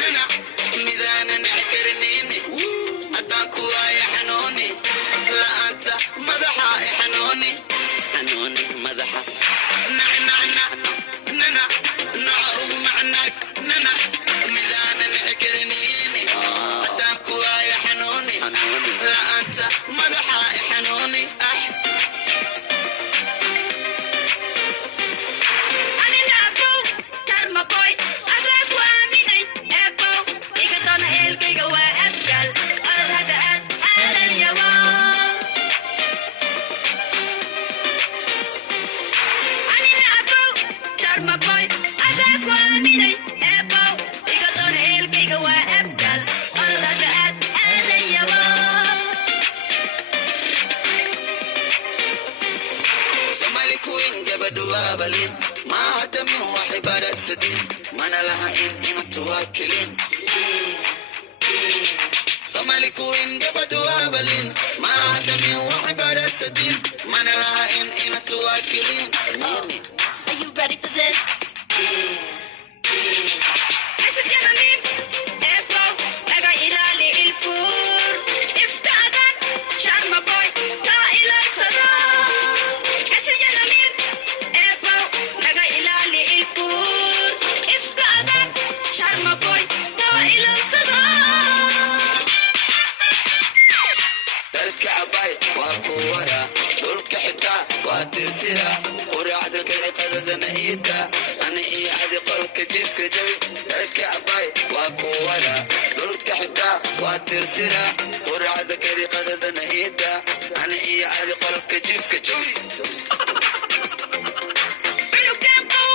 nana midana nixkarnini adanku ay xanuuni la anta madaxa xanuuni xanuuni madaxa nana nana na'u macnak nana midana nixkarnini adanku ay xanuuni la anta madaxa xanuuni balin ma dami waxay baratadin mana laha in tuwakilin Somali queen gabadhu balin ma dami waxay baratadin mana laha in tuwakilin Are you ready for this?